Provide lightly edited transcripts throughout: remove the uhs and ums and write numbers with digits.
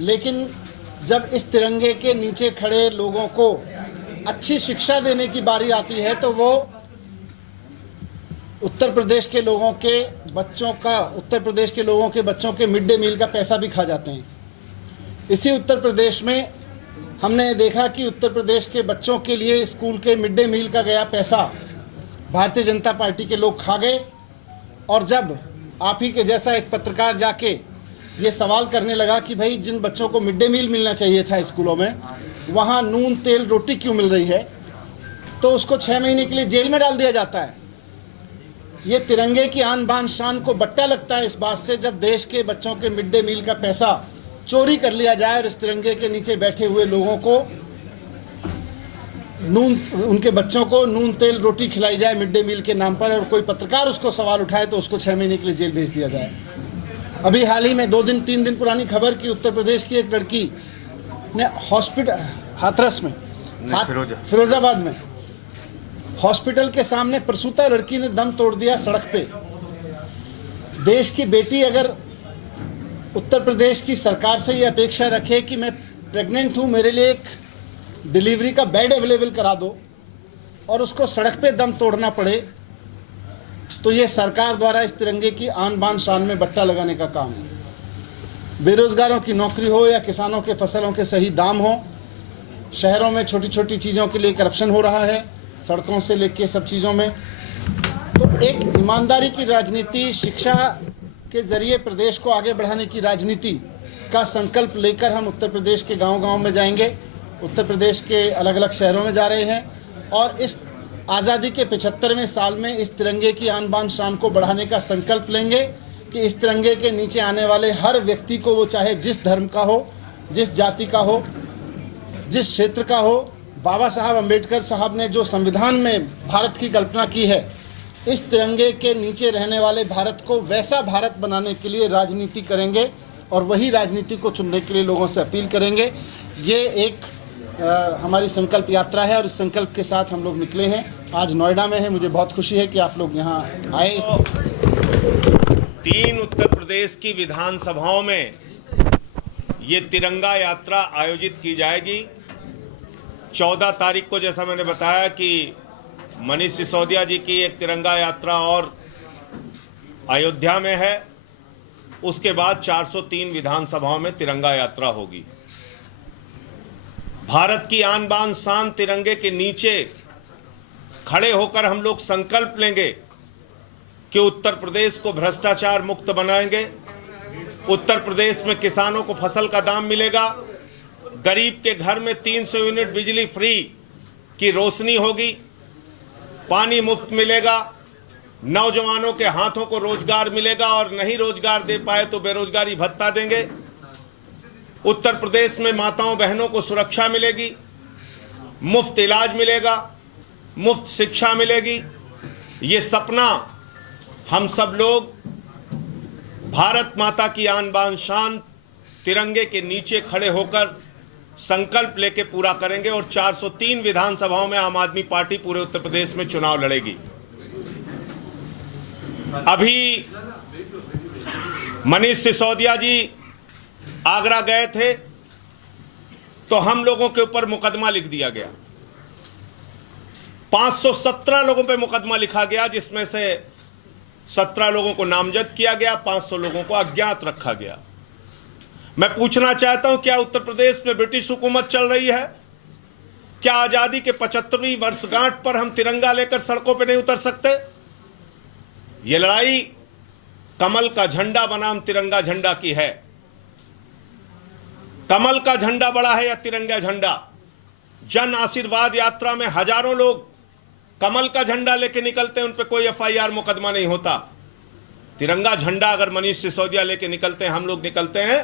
लेकिन जब इस तिरंगे के नीचे खड़े लोगों को अच्छी शिक्षा देने की बारी आती है तो वो उत्तर प्रदेश के लोगों के बच्चों के मिड डे मील का पैसा भी खा जाते हैं। इसी उत्तर प्रदेश में हमने देखा कि उत्तर प्रदेश के बच्चों के लिए स्कूल के मिड डे मील का गया पैसा भारतीय जनता पार्टी के लोग खा गए। और जब आप ही के जैसा एक पत्रकार जाके ये सवाल करने लगा कि भाई जिन बच्चों को मिड डे मील मिलना चाहिए था स्कूलों में, वहाँ नून तेल रोटी क्यों मिल रही है, तो उसको 6 महीने के लिए जेल में डाल दिया जाता है। ये तिरंगे की आन बान शान को बट्टा लगता है इस बात से जब देश के बच्चों के मिड डे मील का पैसा चोरी कर लिया जाए और इस तिरंगे के नीचे बैठे हुए लोगों को उनके बच्चों को नून तेल रोटी खिलाई जाए मिड डे मील के नाम पर, और कोई पत्रकार उसको सवाल उठाए तो उसको 6 महीने के लिए जेल भेज दिया जाए। अभी हाल ही में 2-3 दिन पुरानी खबर कि उत्तर प्रदेश की एक लड़की ने हॉस्पिटल हाथरस में फिरोजाबाद में हॉस्पिटल के सामने प्रसूता लड़की ने दम तोड़ दिया सड़क पे। देश की बेटी अगर उत्तर प्रदेश की सरकार से ये अपेक्षा रखे कि मैं प्रेग्नेंट हूँ, मेरे लिए एक डिलीवरी का बेड अवेलेबल करा दो, और उसको सड़क पे दम तोड़ना पड़े, तो ये सरकार द्वारा इस तिरंगे की आन बान शान में बट्टा लगाने का काम है। बेरोजगारों की नौकरी हो या किसानों के फसलों के सही दाम हो, शहरों में छोटी छोटी चीज़ों के लिए करप्शन हो रहा है, सड़कों से लेके सब चीज़ों में। तो एक ईमानदारी की राजनीति, शिक्षा के ज़रिए प्रदेश को आगे बढ़ाने की राजनीति का संकल्प लेकर हम उत्तर प्रदेश के गांव-गांव में जाएंगे, उत्तर प्रदेश के अलग अलग शहरों में जा रहे हैं, और इस आज़ादी के 75वें साल में इस तिरंगे की आन बान शान को बढ़ाने का संकल्प लेंगे कि इस तिरंगे के नीचे आने वाले हर व्यक्ति को, वो चाहे जिस धर्म का हो, जिस जाति का हो, जिस क्षेत्र का हो, बाबा साहब अम्बेडकर साहब ने जो संविधान में भारत की कल्पना की है, इस तिरंगे के नीचे रहने वाले भारत को वैसा भारत बनाने के लिए राजनीति करेंगे और वही राजनीति को चुनने के लिए लोगों से अपील करेंगे। ये एक हमारी संकल्प यात्रा है और इस संकल्प के साथ हम लोग निकले हैं। आज नोएडा में है, मुझे बहुत खुशी है कि आप लोग यहाँ आए। 3 उत्तर प्रदेश की विधानसभाओं में ये तिरंगा यात्रा आयोजित की जाएगी। 14 तारीख को, जैसा मैंने बताया, कि मनीष सिसोदिया जी की एक तिरंगा यात्रा और अयोध्या में है। उसके बाद 403 विधानसभाओं में तिरंगा यात्रा होगी। भारत की आन बान शान तिरंगे के नीचे खड़े होकर हम लोग संकल्प लेंगे कि उत्तर प्रदेश को भ्रष्टाचार मुक्त बनाएंगे। उत्तर प्रदेश में किसानों को फसल का दाम मिलेगा, गरीब के घर में 300 यूनिट बिजली फ्री की रोशनी होगी, पानी मुफ्त मिलेगा, नौजवानों के हाथों को रोजगार मिलेगा, और नहीं रोजगार दे पाए तो बेरोजगारी भत्ता देंगे। उत्तर प्रदेश में माताओं बहनों को सुरक्षा मिलेगी, मुफ्त इलाज मिलेगा, मुफ्त शिक्षा मिलेगी। ये सपना हम सब लोग भारत माता की आन बान शान तिरंगे के नीचे खड़े होकर संकल्प लेके पूरा करेंगे, और 403 विधानसभाओं में आम आदमी पार्टी पूरे उत्तर प्रदेश में चुनाव लड़ेगी। अभी मनीष सिसोदिया जी आगरा गए थे तो हम लोगों के ऊपर मुकदमा लिख दिया गया। 517 लोगों पे मुकदमा लिखा गया, जिसमें से 17 लोगों को नामजद किया गया, 500 लोगों को अज्ञात रखा गया। मैं पूछना चाहता हूं, क्या उत्तर प्रदेश में ब्रिटिश हुकूमत चल रही है? क्या आजादी के 75वीं वर्षगांठ पर हम तिरंगा लेकर सड़कों पर नहीं उतर सकते? ये लड़ाई कमल का झंडा बनाम तिरंगा झंडा की है। कमल का झंडा बड़ा है या तिरंगा झंडा? जन आशीर्वाद यात्रा में हजारों लोग कमल का झंडा लेके निकलते हैं, उन पे कोई FIR मुकदमा नहीं होता। तिरंगा झंडा अगर मनीष सिसोदिया लेके निकलते हैं, हम लोग निकलते हैं,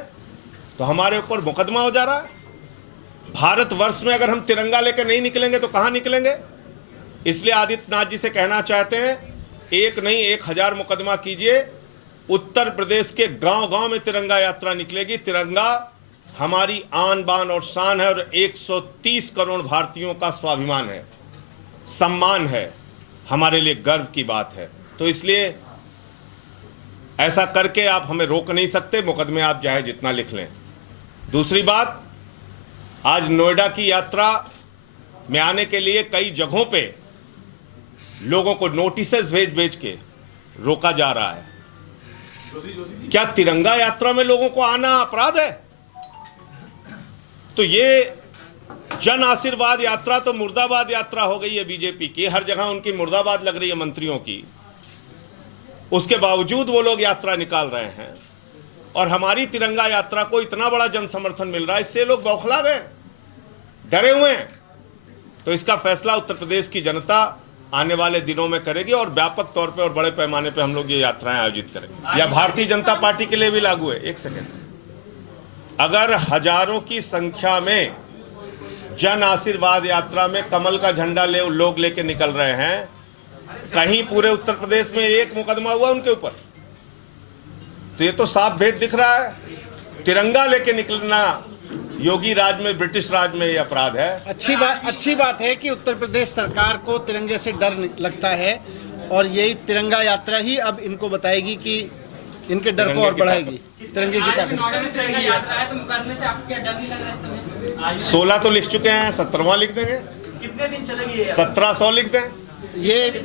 तो हमारे ऊपर मुकदमा हो जा रहा है। भारतवर्ष में अगर हम तिरंगा लेके नहीं निकलेंगे तो कहां निकलेंगे? इसलिए आदित्यनाथ जी से कहना चाहते हैं, एक नहीं 1000 मुकदमा कीजिए। उत्तर प्रदेश के गांव गांव में तिरंगा यात्रा निकलेगी। तिरंगा हमारी आन बान और शान है, और 130 करोड़ भारतीयों का स्वाभिमान है, सम्मान है, हमारे लिए गर्व की बात है। तो इसलिए ऐसा करके आप हमें रोक नहीं सकते। मुकदमे आप चाहे जितना लिख लें। दूसरी बात, आज नोएडा की यात्रा में आने के लिए कई जगहों पे लोगों को नोटिसेस भेज भेज के रोका जा रहा है। क्या तिरंगा यात्रा में लोगों को आना अपराध है? तो ये जन आशीर्वाद यात्रा तो मुर्दाबाद यात्रा हो गई है बीजेपी की। हर जगह उनकी मुर्दाबाद लग रही है मंत्रियों की, उसके बावजूद वो लोग यात्रा निकाल रहे हैं और हमारी तिरंगा यात्रा को इतना बड़ा जन समर्थन मिल रहा है, इससे लोग बौखला गए, डरे हुए हैं। तो इसका फैसला उत्तर प्रदेश की जनता आने वाले दिनों में करेगी और व्यापक तौर पे और बड़े पैमाने पे हम लोग ये यात्राएं आयोजित करेंगे। या भारतीय जनता पार्टी के लिए भी लागू है। एक सेकेंड, अगर हजारों की संख्या में जन आशीर्वाद यात्रा में कमल का झंडा लोग लेके निकल रहे हैं, कहीं पूरे उत्तर प्रदेश में एक मुकदमा हुआ उनके ऊपर? तो ये तो साफ भेद दिख रहा है। तिरंगा लेके निकलना योगी राज में, ब्रिटिश राज में ये अपराध है। अच्छी बात है कि उत्तर प्रदेश सरकार को तिरंगे से डर लगता है और यही तिरंगा यात्रा ही अब इनको बताएगी कि इनके डर को और बढ़ाएगी। तिरंगे की ताकत। 16 तो लिख चुके हैं, 17वां लिख देंगे। कितने दिन चलेगी? 1700 लिख दें। ये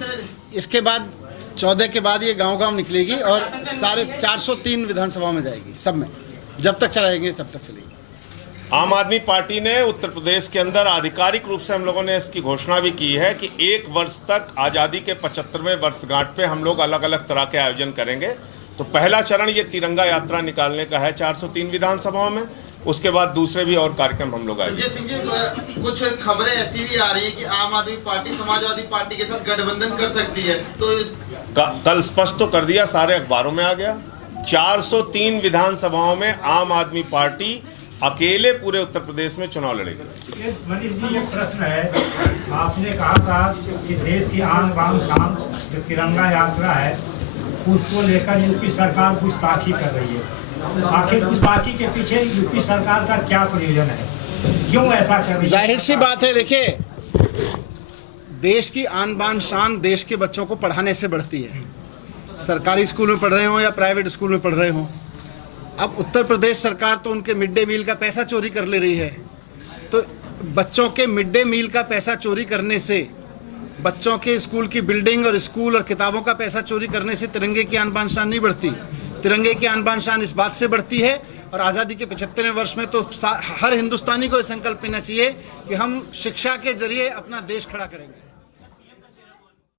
इसके बाद 14 के बाद ये गांव-गांव निकलेगी और सारे 403 विधानसभाओं में जाएगी, सब में। जब तक चलाएंगे तब तक चलेगी। आम आदमी पार्टी ने उत्तर प्रदेश के अंदर आधिकारिक रूप से हम लोगों ने इसकी घोषणा भी की है कि 1 वर्ष तक आज़ादी के 75वें वर्षगांठ पे हम लोग अलग अलग तरह के आयोजन करेंगे। तो पहला चरण ये तिरंगा यात्रा निकालने का है 403 विधानसभाओं में। उसके बाद दूसरे भी और कार्यक्रम हम लोग आयोजित। संजय सिंह जी, कुछ खबरें ऐसी भी आ रही है कि आम आदमी पार्टी समाजवादी पार्टी के साथ गठबंधन कर सकती है, तो इस कल स्पष्ट तो कर दिया, सारे अखबारों में आ गया। 403 विधानसभाओं में आम आदमी पार्टी अकेले पूरे उत्तर प्रदेश में चुनाव लड़ेगी। मनीष जी, ये प्रश्न है, आपने कहा था कि देश की आन बान शान जो तिरंगा यात्रा है उसको लेकर यूपी सरकार गुस्ताखी कर रही है। आखिर गुस्ताखी के पीछे यूपी सरकार का क्या प्रयोजन है, क्यों ऐसा कर रही है? जाहिर सी बात है, देखिए, देश की आन बान शान देश के बच्चों को पढ़ाने से बढ़ती है। सरकारी स्कूल में पढ़ रहे हो या प्राइवेट स्कूल में पढ़ रहे हो। अब उत्तर प्रदेश सरकार तो उनके मिड डे मील का पैसा चोरी कर ले रही है। तो बच्चों के मिड डे मील का पैसा चोरी करने से, बच्चों के स्कूल की बिल्डिंग और स्कूल और किताबों का पैसा चोरी करने से तिरंगे की आन बान शान नहीं बढ़ती। तिरंगे की आन बान शान इस बात से बढ़ती है, और आज़ादी के 75वें वर्ष में तो हर हिंदुस्तानी को यह संकल्प लेना चाहिए कि हम शिक्षा के जरिए अपना देश खड़ा करेंगे।